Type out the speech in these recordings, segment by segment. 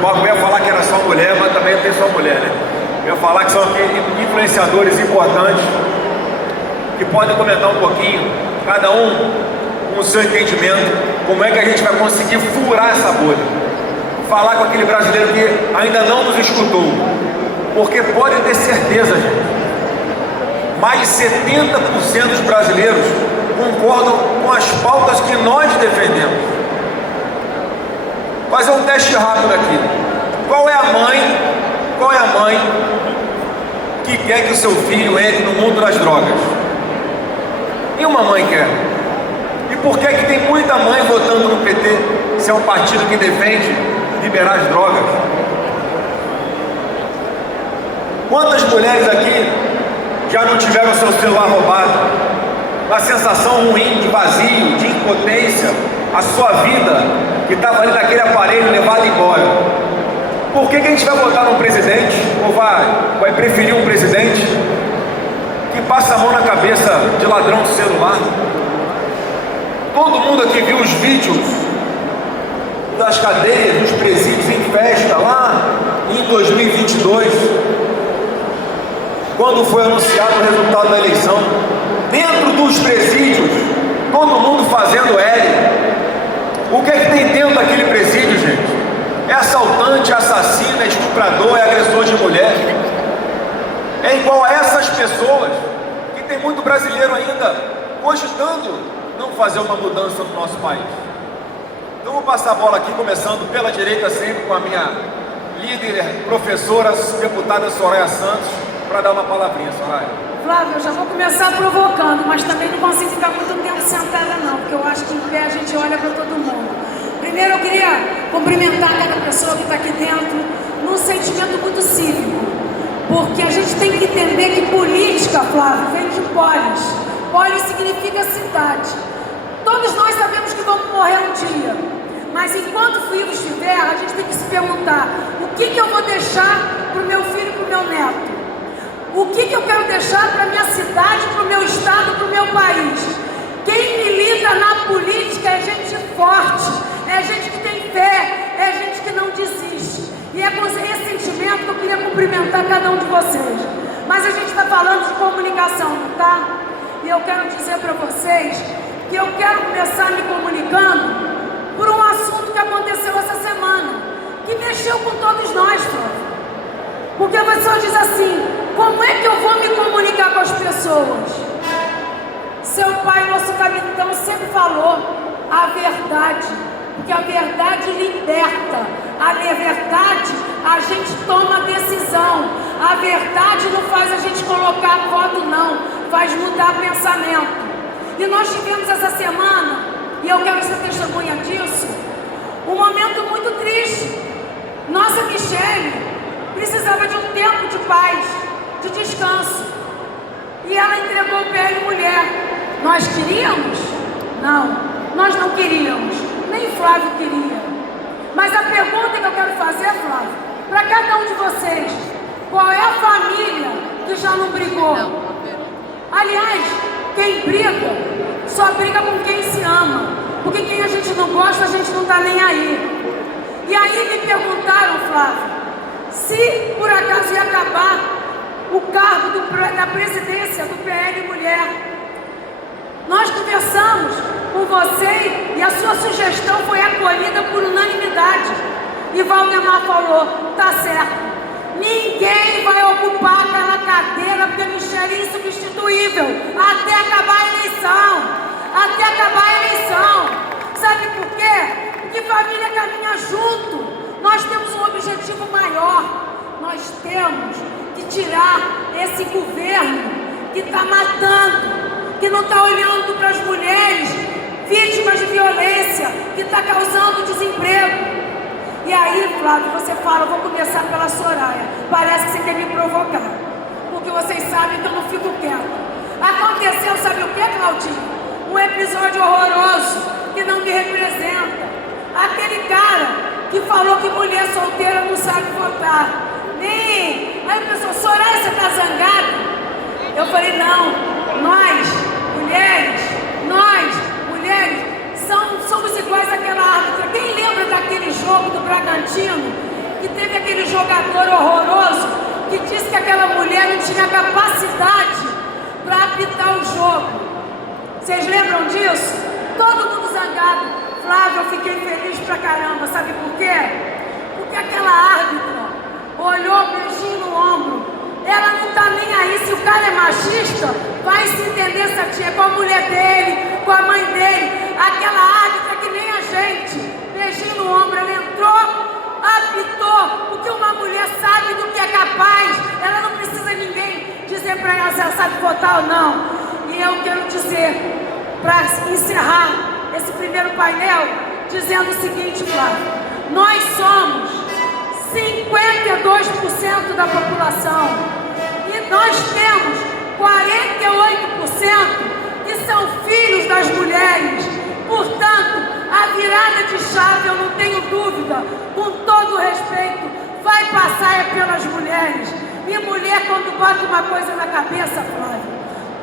futebol, eu ia falar que era só mulher, mas também tem só mulher, né? Eu ia falar que são influenciadores importantes que podem comentar um pouquinho, cada um com o seu entendimento, como é que a gente vai conseguir furar essa bolha. Falar com aquele brasileiro que ainda não nos escutou, porque pode ter certeza, gente, mais de 70% dos brasileiros concordam com as pautas que nós defendemos. Fazer um teste rápido aqui. Qual é a mãe que quer que o seu filho entre no mundo das drogas? Nenhuma mãe quer. E por que que tem muita mãe votando no PT, se é um partido que defende liberar as drogas? Quantas mulheres aqui já não tiveram seu celular roubado? A sensação ruim de vazio, de impotência, a sua vida que estava ali naquele aparelho levado embora. Por que que a gente vai votar num presidente, ou vai preferir um presidente que passa a mão na cabeça de ladrão de celular? Todo mundo aqui viu os vídeos das cadeias, dos presídios em festa lá em 2022, quando foi anunciado o resultado da eleição. Dentro dos presídios, todo mundo fazendo L. O que é que tem dentro daquele presídio, gente? É assaltante, assassino, é estuprador, é agressor de mulher. É igual a essas pessoas que tem muito brasileiro ainda cogitando não fazer uma mudança no nosso país. Então vou passar a bola aqui, começando pela direita sempre com a minha líder, professora, deputada Soraya Santos, para dar uma palavrinha, Soraya. Flávio, eu já vou começar provocando, mas também não consigo ficar muito tempo sentada não, porque eu acho que em pé a gente olha para todo mundo. Primeiro eu queria cumprimentar cada pessoa que está aqui dentro num sentimento muito cívico, porque a gente tem que entender que política, Flávio, vem de polis. Polis significa cidade. Todos nós sabemos que vamos morrer um dia, mas enquanto vivo estiver, a gente tem que se perguntar: o que eu vou deixar para o meu filho e para o meu neto? O que eu quero deixar para a minha cidade, para o meu estado, para o meu país? Quem milita na política é gente forte, é gente que tem fé, é gente que não desiste. E é com esse sentimento que eu queria cumprimentar cada um de vocês. Mas a gente está falando de comunicação, não tá? E eu quero dizer para vocês que eu quero começar me comunicando por um assunto que aconteceu essa semana, que mexeu com todos nós, Flávio. Porque a pessoa diz assim: como é que eu vou me comunicar com as pessoas? Seu pai, nosso capitão, sempre falou a verdade, porque a verdade liberta, a verdade a gente toma decisão, a verdade não faz a gente colocar voto não, faz mudar pensamento. E nós tivemos essa semana, e eu quero ser testemunha disso, um momento muito triste. Nossa Michele precisava de um tempo de paz, de descanso, e ela entregou o PL Mulher. Nós queríamos? Não, nós não queríamos, nem Flávio queria. Mas a pergunta que eu quero fazer, Flávio, para cada um de vocês: qual é a família que já não brigou? Aliás, quem briga, só briga com quem se ama, porque quem a gente não gosta, a gente não está nem aí. E aí me perguntaram, Flávio, se por acaso ia acabar o cargo da presidência do PL Mulher. Nós conversamos com você e a sua sugestão foi acolhida por unanimidade. E Valdemar falou: tá certo, ninguém vai ocupar aquela cadeira, porque Michele é insubstituível até acabar a eleição. Até acabar a eleição. Sabe por quê? Porque família caminha junto. Nós temos um objetivo maior. Nós temos que tirar esse governo que está matando, que não está olhando para as mulheres vítimas de violência, que está causando desemprego. E aí, Flávio, você fala: vou começar pela Soraya. Parece que você quer me provocar, porque vocês sabem que eu não fico quieto. Aconteceu, sabe o que, Claudinho? Um episódio horroroso que não me representa. Aquele cara que falou que mulher solteira não sabe votar. Aí a pessoa: Soraya, você está zangada? Eu falei: não, nós, mulheres, somos iguais àquela árbitra. Quem lembra daquele jogo do Bragantino aquele jogador horroroso que disse que aquela mulher não tinha capacidade para apitar o jogo. Vocês lembram disso? Todo mundo zangado. Flávio, eu fiquei feliz pra caramba, sabe por quê? Porque aquela árbitra olhou, beijinho no ombro. Ela não tá nem aí se o cara é machista, vai se entender essa tia com a mulher dele, com a mãe dele. Aquela árbitra que nem a gente, beijinho no ombro, ela entrou, apitou, porque uma mulher sabe do que é capaz. Ela não precisa ninguém dizer pra ela se ela sabe votar ou não. E eu quero dizer, para encerrar esse primeiro painel, dizendo o seguinte, Flávio: nós somos 52% da população e nós temos 48% que são filhos das mulheres. Portanto, a virada de chave, eu não tenho dúvida, com todo o respeito, vai passar pelas mulheres. E mulher, quando bota uma coisa na cabeça, Flávio,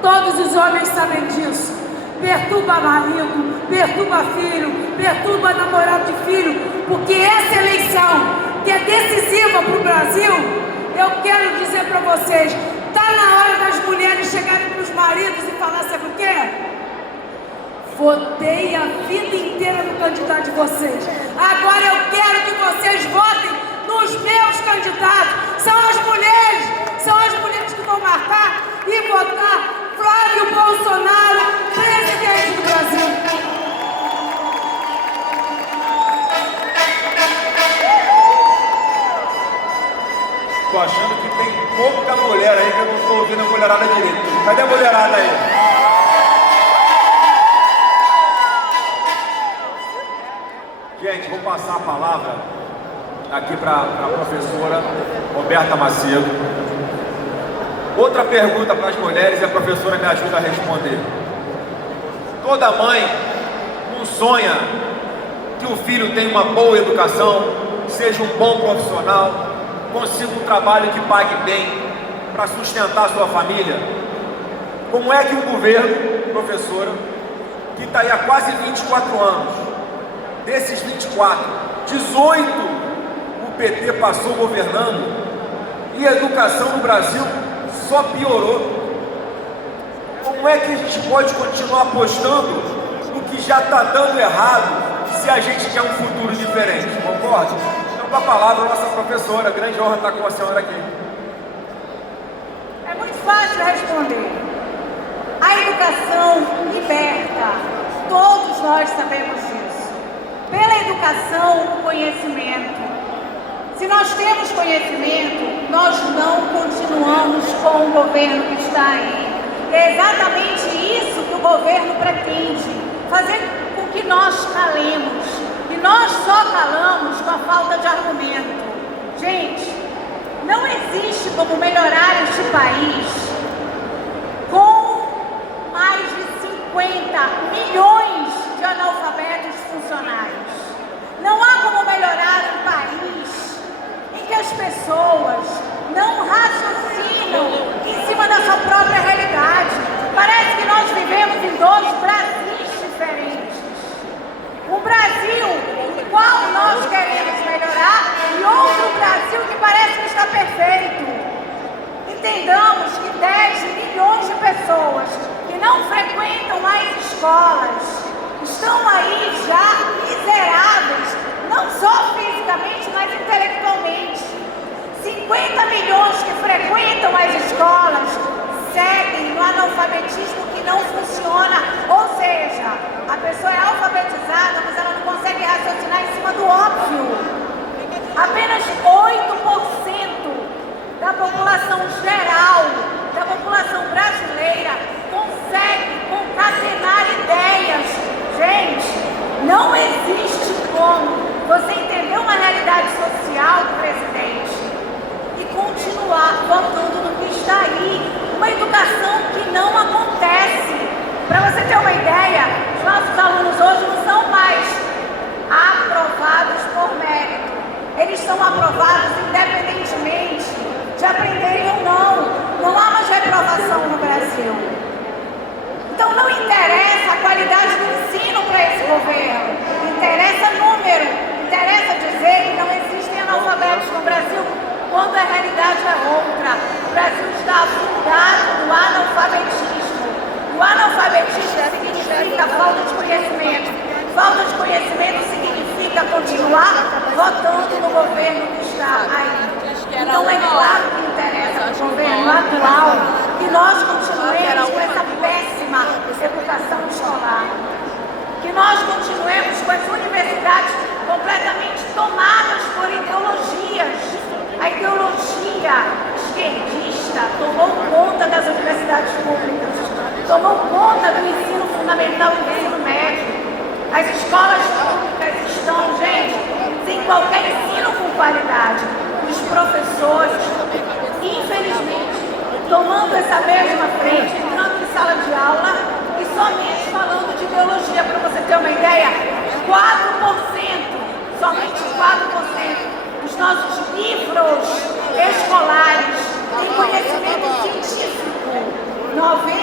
todos os homens sabem disso. Perturba marido, perturba filho, perturba namorado de filho, porque essa eleição, que é decisiva para o Brasil, eu quero dizer para vocês, está na hora das mulheres chegarem para os maridos e falar, sabe o quê? Votei a vida inteira no candidato de vocês. Agora eu quero que vocês votem nos meus candidatos. São as mulheres que vão marcar e votar Flávio Bolsonaro, presidente do Brasil. Tô achando que tem pouca mulher aí que eu não tô ouvindo a mulherada direito. Cadê a mulherada aí? Gente, vou passar a palavra aqui para a professora Roberta Macedo. Outra pergunta para as mulheres e a professora me ajuda a responder. Toda mãe não sonha que o filho tenha uma boa educação, seja um bom profissional, consiga um trabalho que pague bem para sustentar a sua família? Como é que um governo, professora, que está aí há quase 24 anos, desses 24, 18 o PT passou governando e a educação no Brasil só piorou? Como é que a gente pode continuar apostando no que já está dando errado se a gente quer um futuro diferente? Concorda? Então, com a palavra, a nossa professora, grande honra estar com a senhora aqui. É muito fácil responder. A educação liberta, todos nós sabemos disso. Pela educação, o conhecimento. Se nós temos conhecimento, nós não continuamos com o governo que está aí. É exatamente isso que o governo pretende, fazer com que nós calemos. E nós só calamos com a falta de argumento. Gente, não existe como melhorar este país com mais de 50 milhões de analfabetos funcionários. Não há como melhorar um país em que as pessoas não raciocinam em cima da sua própria realidade. Parece que nós vivemos em dois Brasis diferentes. Um Brasil no qual nós queremos melhorar e outro Brasil que parece que está perfeito. Entendamos que 10 milhões de pessoas que não frequentam mais escolas estão aí já miseráveis, não só fisicamente, mas intelectualmente. 50 milhões que frequentam as escolas seguem no analfabetismo que não funciona, ou seja, a pessoa é alfabetizada, mas ela não consegue raciocinar em cima do óbvio. Apenas 8% da população geral, da população brasileira, consegue concatenar ideias. Gente, não existe como você entender uma realidade social do presidente e continuar votando no que está aí. Uma educação que não acontece. Para você ter uma ideia, os nossos alunos hoje não são mais aprovados por mérito. Eles são aprovados independentemente de aprenderem ou não. Não há mais reprovação no Brasil. Então não interessa a qualidade do ensino para esse governo. Interessa número. Interessa dizer que não existem analfabetos no Brasil, analfabetismo. O analfabetismo significa falta de conhecimento. Falta de conhecimento significa continuar votando no governo que está aí. Então é claro que interessa ao governo atual que nós continuemos com essa péssima educação escolar. Que nós continuemos com as universidades completamente tomadas por ideologias. A ideologia esquerdista tomou conta das universidades públicas, tomou conta do ensino fundamental e do ensino médio. As escolas públicas estão, gente, sem qualquer ensino com qualidade. Os professores, infelizmente, tomando essa mesma frente, entrando em sala de aula e somente falando de ideologia. Para você ter uma ideia, 4%, somente 4% dos nossos livros escolares têm conhecimento científico. 96%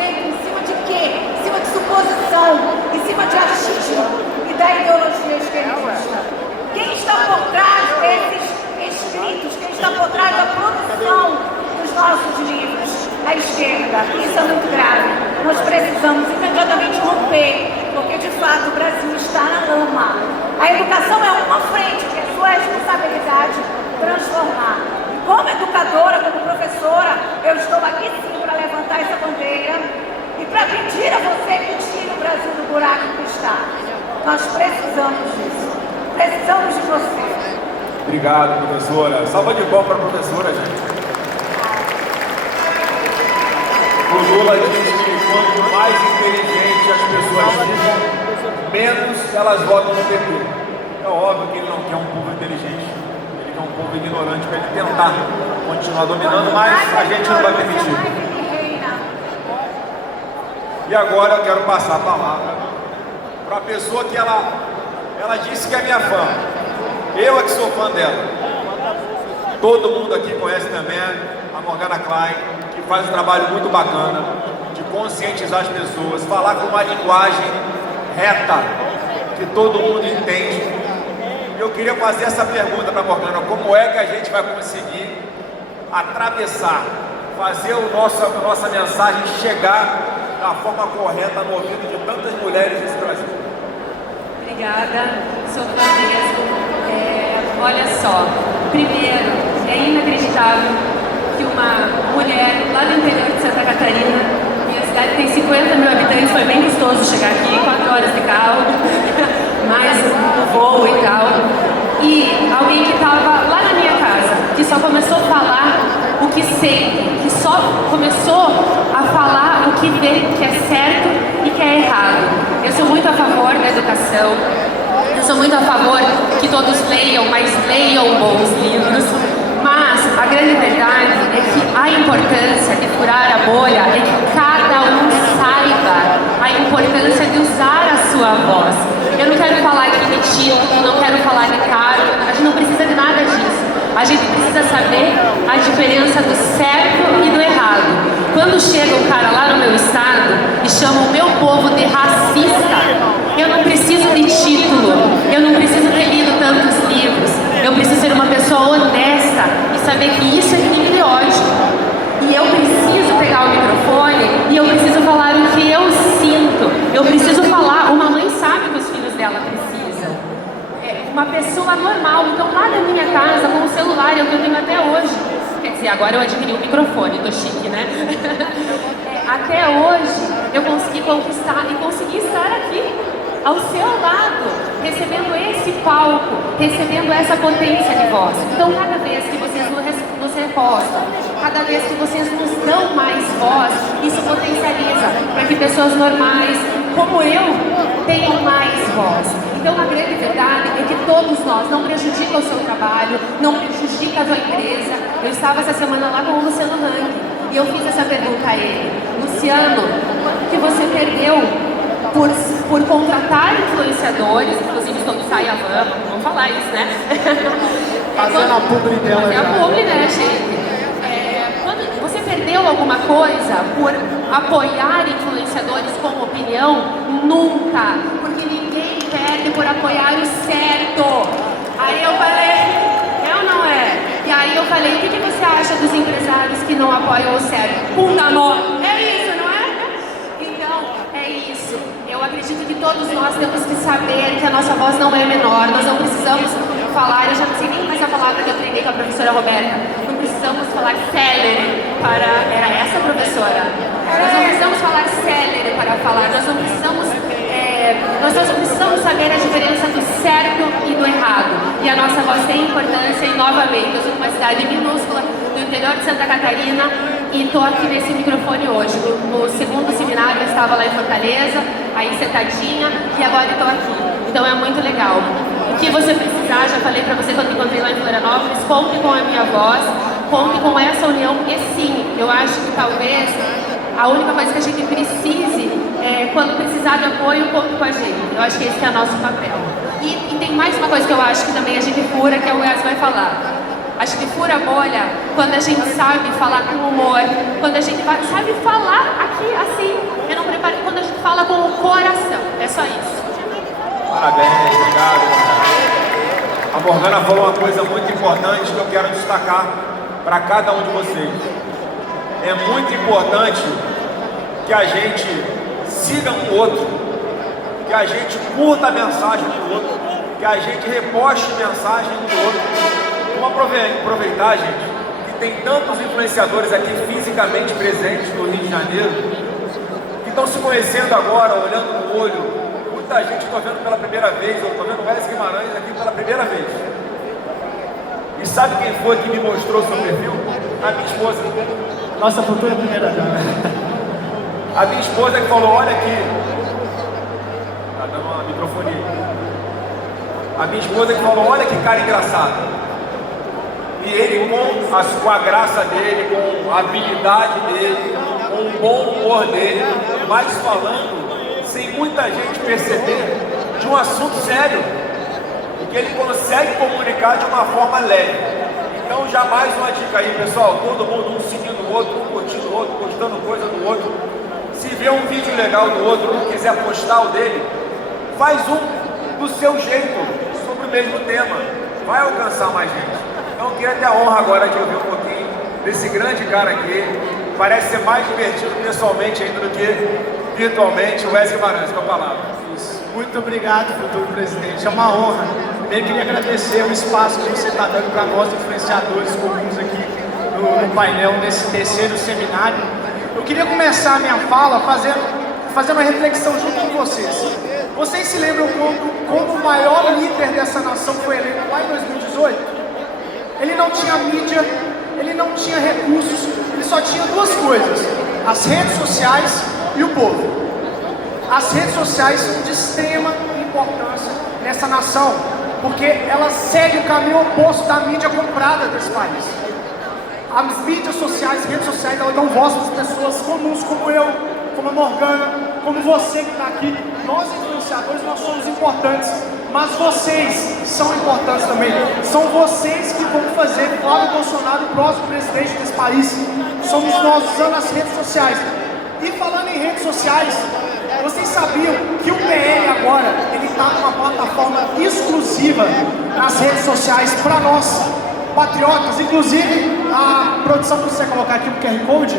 em cima de quê? Em cima de suposição, em cima de achismo e da ideologia esquerdista. Quem está por trás desses escritos, quem está por trás da produção dos nossos livros? A esquerda. Isso é muito grave. Nós precisamos imediatamente romper, porque de fato o Brasil está na lama. A educação é uma frente que é sua responsabilidade transformar. E como educadora, como professora, eu estou aqui sim para levantar essa bandeira e para pedir a você que tire o Brasil do buraco que está. Nós precisamos disso. Precisamos de você. Obrigado, professora. Salva de palmas para a professora, gente. O Lula diz que quanto mais inteligente as pessoas ficam, menos elas votam no PT. É óbvio que ele não quer um povo inteligente. Ele quer um povo ignorante para ele tentar continuar dominando, mas a gente não vai permitir. E agora eu quero passar a palavra para a pessoa que ela disse que é minha fã. Eu é que sou fã dela. Todo mundo aqui conhece também a Morgana Klein, que faz um trabalho muito bacana de conscientizar as pessoas, falar com uma linguagem reta, que todo mundo entende. Eu queria fazer essa pergunta para a Morgana: como é que a gente vai conseguir atravessar, fazer a nossa mensagem chegar da forma correta no ouvido de tantas mulheres nesse Brasil? Obrigada, sou fã mesmo. Olha só, primeiro, é inacreditável que uma mulher lá do interior de Santa Catarina, minha cidade tem 50 mil habitantes, foi bem custoso chegar aqui, 4 horas de carro, mais o voo e tal, e alguém que estava lá na minha casa, que só começou a falar o que sente, que só começou a falar o que vê que é certo e que é errado. Eu sou muito a favor da educação. Eu sou muito a favor que todos leiam, mas leiam bons livros. Mas a grande verdade é que a importância de furar a bolha é que cada um saiba a importância de usar a sua voz. Eu não quero falar aqui de título, não quero falar de cargo, a gente não precisa de nada disso. A gente precisa saber a diferença do certo e do errado. Quando chega um cara lá no meu estado e chama o meu povo de racista, eu não preciso de título, eu não preciso ter lido tantos livros, eu preciso ser uma pessoa honesta e saber que isso é privilégio. E eu preciso pegar o microfone e eu preciso falar o que eu sinto. Eu preciso falar, uma mãe sabe que os filhos dela precisam. Uma pessoa normal, então lá na minha casa, com o celular, é o que eu tenho até hoje. Quer dizer, agora eu adquiri um microfone, tô chique, né? Até hoje eu consegui conquistar e consegui estar aqui, ao seu lado, recebendo esse palco, recebendo essa potência de voz. Então, cada vez que vocês nos repostam, cada vez que vocês nos dão mais voz, isso potencializa para que pessoas normais, como eu, tenham mais voz. Então, a grande verdade é que todos nós, não prejudica o seu trabalho, não prejudica a sua empresa. Eu estava essa semana lá com o Luciano Hang e eu fiz essa pergunta a ele: Luciano, quanto que você perdeu por contratar influenciadores, inclusive estou no Saia vamos falar isso, né? Fazendo a publi dela. Fazer a publi, né, gente? Quando você perdeu alguma coisa por apoiar influenciadores com opinião? Nunca, porque ninguém perde por apoiar o certo. Aí eu falei, é ou não é? E aí eu falei, o que você acha dos empresários que não apoiam o certo? Punda mó. É isso, não é? Então, é isso. Eu acredito que todos nós temos que saber que a nossa voz não é menor. Nós não precisamos falar, eu já não sei nem mais a palavra que eu treinei com a professora Roberta. Não precisamos falar célere para... Era essa a professora? Nós não precisamos falar célere para falar. Nós não precisamos saber a diferença do certo e do errado. E a nossa voz tem importância. E novamente, eu sou de uma cidade minúscula do interior de Santa Catarina e estou aqui nesse microfone hoje. No segundo seminário eu estava lá em Fortaleza, aí sentadinha, e agora estou aqui. Então é muito legal. O que você precisar, já falei para você quando me encontrei lá em Florianópolis, conte com a minha voz, conte com essa união. E sim, eu acho que talvez a única coisa que a gente precise é, quando precisar de apoio, conte com a gente. Eu acho que esse que é o nosso papel. E tem mais uma coisa que eu acho que também a gente fura, que é o Wes vai falar. A gente fura a bolha quando a gente sabe falar com humor, quando a gente sabe falar aqui assim. Eu não preparei, quando a gente fala com o coração. É só isso. Parabéns, obrigado. A Morgana falou uma coisa muito importante que eu quero destacar para cada um de vocês. É muito importante que a gente siga um outro, que a gente curta a mensagem do outro, que a gente reposte mensagem do outro. Vamos aproveitar, gente, que tem tantos influenciadores aqui fisicamente presentes no Rio de Janeiro, que estão se conhecendo agora, olhando no olho. Muita gente estou vendo pela primeira vez, eu estou vendo o Wes Guimarães aqui pela primeira vez. E sabe quem foi que me mostrou seu perfil? A minha esposa. Nossa futura primeira dama. A minha esposa que falou, olha aqui. Tá dando uma microfonia. A minha esposa que falou, olha que cara engraçado. E ele com a graça dele, com a habilidade dele, com o bom humor dele, mas falando sem muita gente perceber de um assunto sério, porque ele consegue comunicar de uma forma leve. Então já mais uma dica aí, pessoal, todo mundo um seguindo o outro, um curtindo o outro, postando coisa do outro. Se vê um vídeo legal do outro, não quiser postar o dele, faz um do seu jeito, sobre o mesmo tema, vai alcançar mais gente. Então eu queria ter a honra agora de ouvir um pouquinho desse grande cara aqui, parece ser mais divertido pessoalmente ainda do que virtualmente, o Wes Guimarães, com a palavra. Muito obrigado, futuro presidente. É uma honra. Eu queria agradecer o espaço que você está dando para nós, influenciadores comuns aqui no painel, nesse terceiro seminário. Eu queria começar a minha fala fazendo uma reflexão junto com vocês. Vocês se lembram como o maior líder dessa nação foi eleito lá em 2018? Ele não tinha mídia, ele não tinha recursos, ele só tinha duas coisas: as redes sociais e o povo. As redes sociais são de extrema importância nessa nação, porque elas seguem o caminho oposto da mídia comprada desse país. As mídias sociais, redes sociais, elas dão voz para as pessoas comuns como eu, como a Morgana, como você que está aqui. Nós influenciadores, nós somos importantes, mas vocês são importantes também. São vocês que vão fazer Flávio Bolsonaro o próximo presidente desse país. Somos nós usando as redes sociais. E falando em redes sociais, vocês sabiam que o PL agora, ele está numa plataforma exclusiva nas redes sociais para nós, patriotas. Inclusive, a produção que você colocar aqui o QR Code,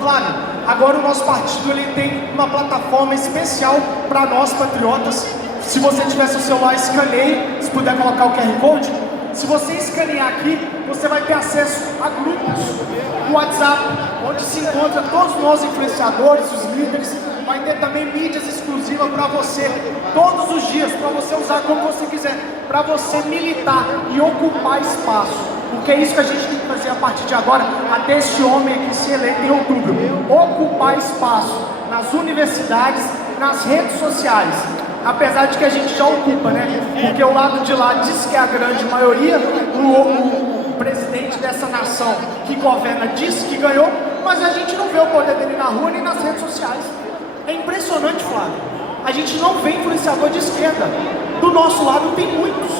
Flávio, agora o nosso partido ele tem uma plataforma especial para nós, patriotas. Se você tiver seu celular, escaneie, se puder colocar o QR Code. Se você escanear aqui, você vai ter acesso a grupos no WhatsApp, onde se encontra todos nós influenciadores, os líderes. Vai ter também mídias exclusivas para você, todos os dias, para você usar como você quiser, para você militar e ocupar espaço. Porque é isso que a gente tem que fazer a partir de agora, até este homem aqui se eleito em outubro. Ocupar espaço nas universidades, nas redes sociais. Apesar de que a gente já ocupa, né? Porque o lado de lá diz que é a grande maioria, o presidente dessa nação que governa disse que ganhou, mas a gente não vê o poder dele na rua nem nas redes sociais. É impressionante, Flávio. A gente não vê influenciador de esquerda. Do nosso lado tem muitos,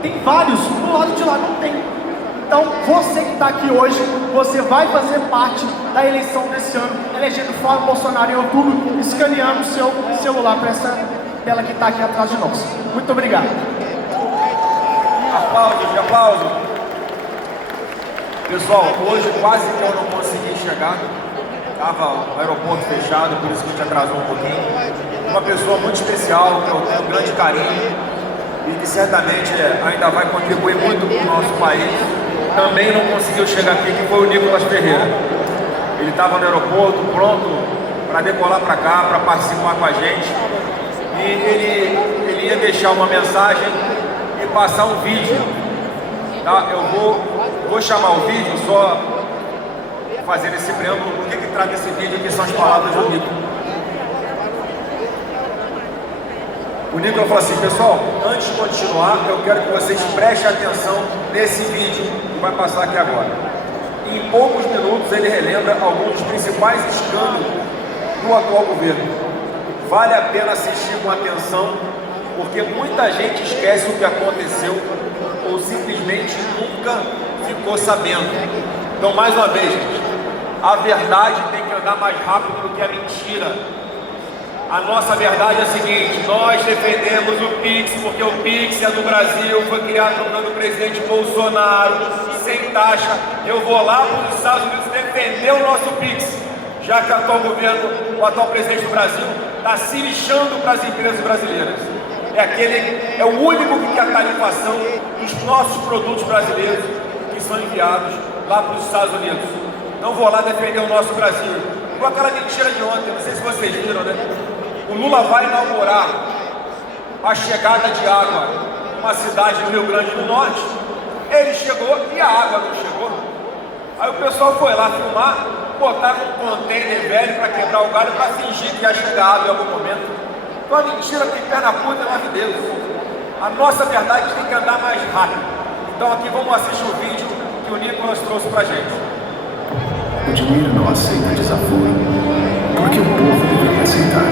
tem vários, do lado de lá não tem. Então, você que está aqui hoje, você vai fazer parte da eleição desse ano, elegendo Flávio Bolsonaro em outubro, escaneando o seu celular para essa tela que está aqui atrás de nós. Muito obrigado. Aplausos, aplausos. Pessoal, hoje quase que eu não consegui chegar, estava no aeroporto fechado, por isso que a gente atrasou um pouquinho. Uma pessoa muito especial, que eu tenho um grande carinho e que certamente ainda vai contribuir muito para o nosso país. Também não conseguiu chegar aqui, que foi o Nicolas Ferreira. Ele estava no aeroporto, pronto para decolar para cá, para participar com a gente. E ele ia deixar uma mensagem e passar um vídeo. Tá? Eu vou chamar o vídeo, só fazendo esse preâmbulo. O que trata esse vídeo aqui são as palavras do Nicolas. O Nicolas falou assim: pessoal, antes de continuar, eu quero que vocês prestem atenção nesse vídeo que vai passar aqui agora. Em poucos minutos ele relembra alguns dos principais escândalos do atual governo. Vale a pena assistir com atenção, porque muita gente esquece o que aconteceu ou simplesmente nunca ficou sabendo. Então, mais uma vez, gente, a verdade tem que andar mais rápido do que a mentira. A nossa verdade é a seguinte: nós defendemos o PIX porque o PIX é do Brasil, foi criado no governo do presidente Bolsonaro, sem taxa. Eu vou lá para os Estados Unidos defender o nosso PIX, já que o atual governo, o atual presidente do Brasil, está se lixando para as empresas brasileiras. É o único que quer a tarifação dos nossos produtos brasileiros que são enviados lá para os Estados Unidos. Não vou lá defender o nosso Brasil. Igual aquela mentira de ontem, não sei se vocês viram, né? O Lula vai inaugurar a chegada de água numa cidade do Rio Grande do Norte. Ele chegou e a água não chegou. Aí o pessoal foi lá filmar, botaram um container velho para quebrar o galho, para fingir que ia chegar água em algum momento. Então a mentira tem perna curta e nove dedos. A nossa verdade tem que andar mais rápido. Então aqui vamos assistir o vídeo que o Nicolas trouxe pra gente. O dinheiro não aceita desaforo, porque o povo deveria aceitar.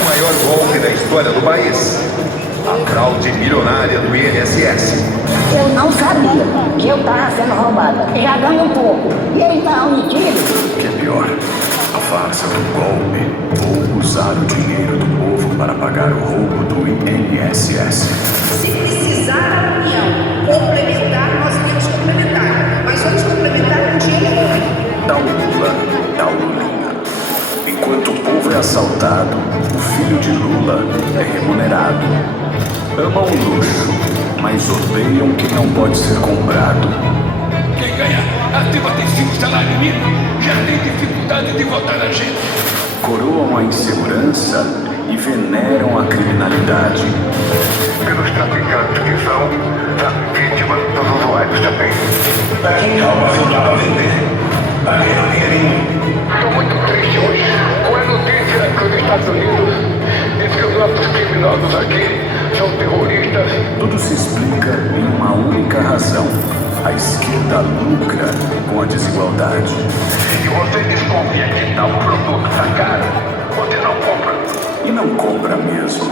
O maior golpe da história do país. A fraude milionária do INSS. Eu não sabia que eu estava sendo roubada. Já ganho um pouco. E ele está omitido. O que é pior, a farsa do golpe ou usar o dinheiro do povo para pagar o roubo do INSS. Se precisar da união complementar, nós iremos complementar. Mas vamos complementar com dinheiro. Da Lula, da Lulina. Enquanto o povo é assaltado, o filho de Lula é remunerado. Amam o luxo, mas odeiam quem não pode ser comprado. Quem ganha acima de 5 salários mínimos já tem dificuldade de votar na gente. Coroam a insegurança e veneram a criminalidade. Pelos traficantes que são vítimas dos usuários também. Pra quem rouba, não dá pra vender. Pra ganhar dinheirinho. Estou muito triste hoje com a notícia que os Estados Unidos diz que os nossos criminosos aqui são terroristas. Tudo se explica em uma única razão. A esquerda lucra com a desigualdade. E você desconfia que tal produto está caro, você não compra. E não compra mesmo.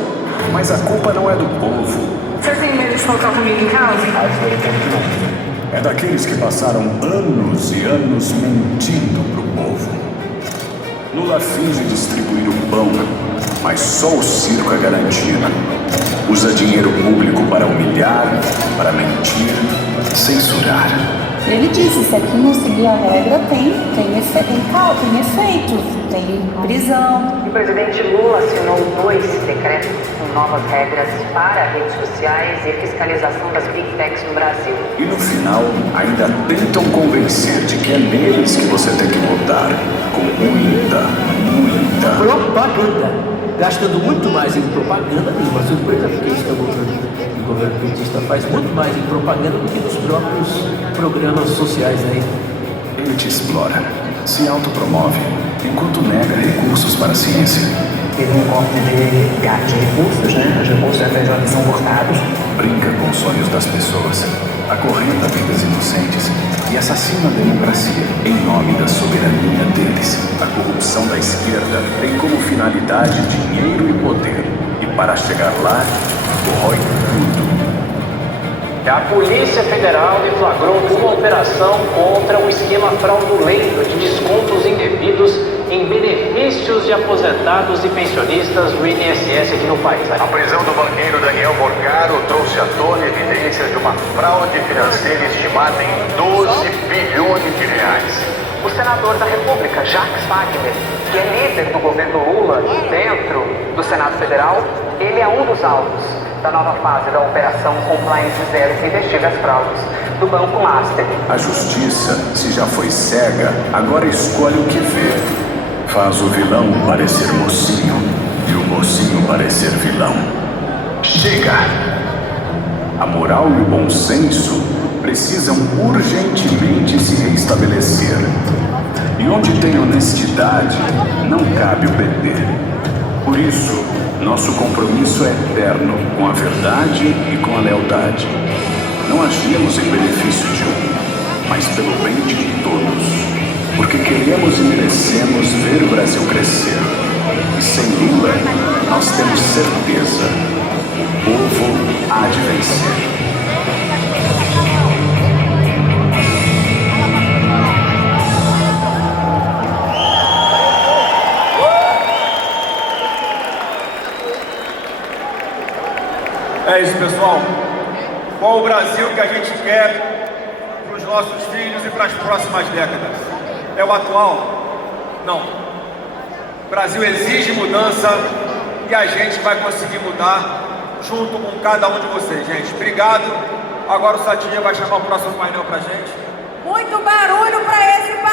Mas a culpa não é do povo. Você tem medo de faltar comigo em casa? É daqueles que passaram anos e anos mentindo pro povo. Lula finge distribuir o pão, mas só o circo é garantia. Usa dinheiro público para humilhar, para mentir, censurar. Ele disse, se aqui não seguir a regra, tem efeitos, tem prisão. O presidente Lula assinou 2 decretos com novas regras para redes sociais e fiscalização das Big Techs no Brasil. E no final, ainda tentam convencer de que é neles que você tem que votar, com muita propaganda. Gastando muito mais em propaganda, uma surpresa, porque o governo petista faz muito mais em propaganda do que nos próprios programas sociais aí. Ele te explora, se autopromove, enquanto nega recursos para a ciência. Teve um corte de recursos, né? Os recursos da FJ são cortados. Brinca com os sonhos das pessoas, acorrenta vidas inocentes e assassina a democracia em nome da soberania deles. A corrupção da esquerda tem como finalidade dinheiro e poder. E para chegar lá, corrói tudo. A Polícia Federal deflagrou uma operação contra um esquema fraudulento de descontos indevidos em benefícios de aposentados e pensionistas do INSS aqui no país. A prisão do banqueiro Daniel Morgaro trouxe à tona evidências de uma fraude financeira estimada em 12 bilhões de reais. O senador da República, Jacques Wagner, que é líder do governo Lula dentro do Senado Federal, ele é um dos alvos da nova fase da Operação Compliance Zero, que investiga as fraudes do Banco Master. A justiça, se já foi cega, agora escolhe o que vê. Faz o vilão parecer mocinho e o mocinho parecer vilão. Chega! A moral e o bom senso precisam urgentemente se restabelecer. E onde tem honestidade, não cabe o PT. Por isso, nosso compromisso é eterno com a verdade e com a lealdade. Não agimos em benefício de um, mas pelo bem de todos. Porque queremos e merecemos ver o Brasil crescer. E sem Lula, nós temos certeza, o povo há de vencer. É isso, pessoal. Qual o Brasil que a gente quer para os nossos filhos e para as próximas décadas? É o atual? Não. O Brasil exige mudança e a gente vai conseguir mudar junto com cada um de vocês, gente. Obrigado. Agora o Satinha vai chamar o próximo painel para a gente. Muito barulho para esse painel.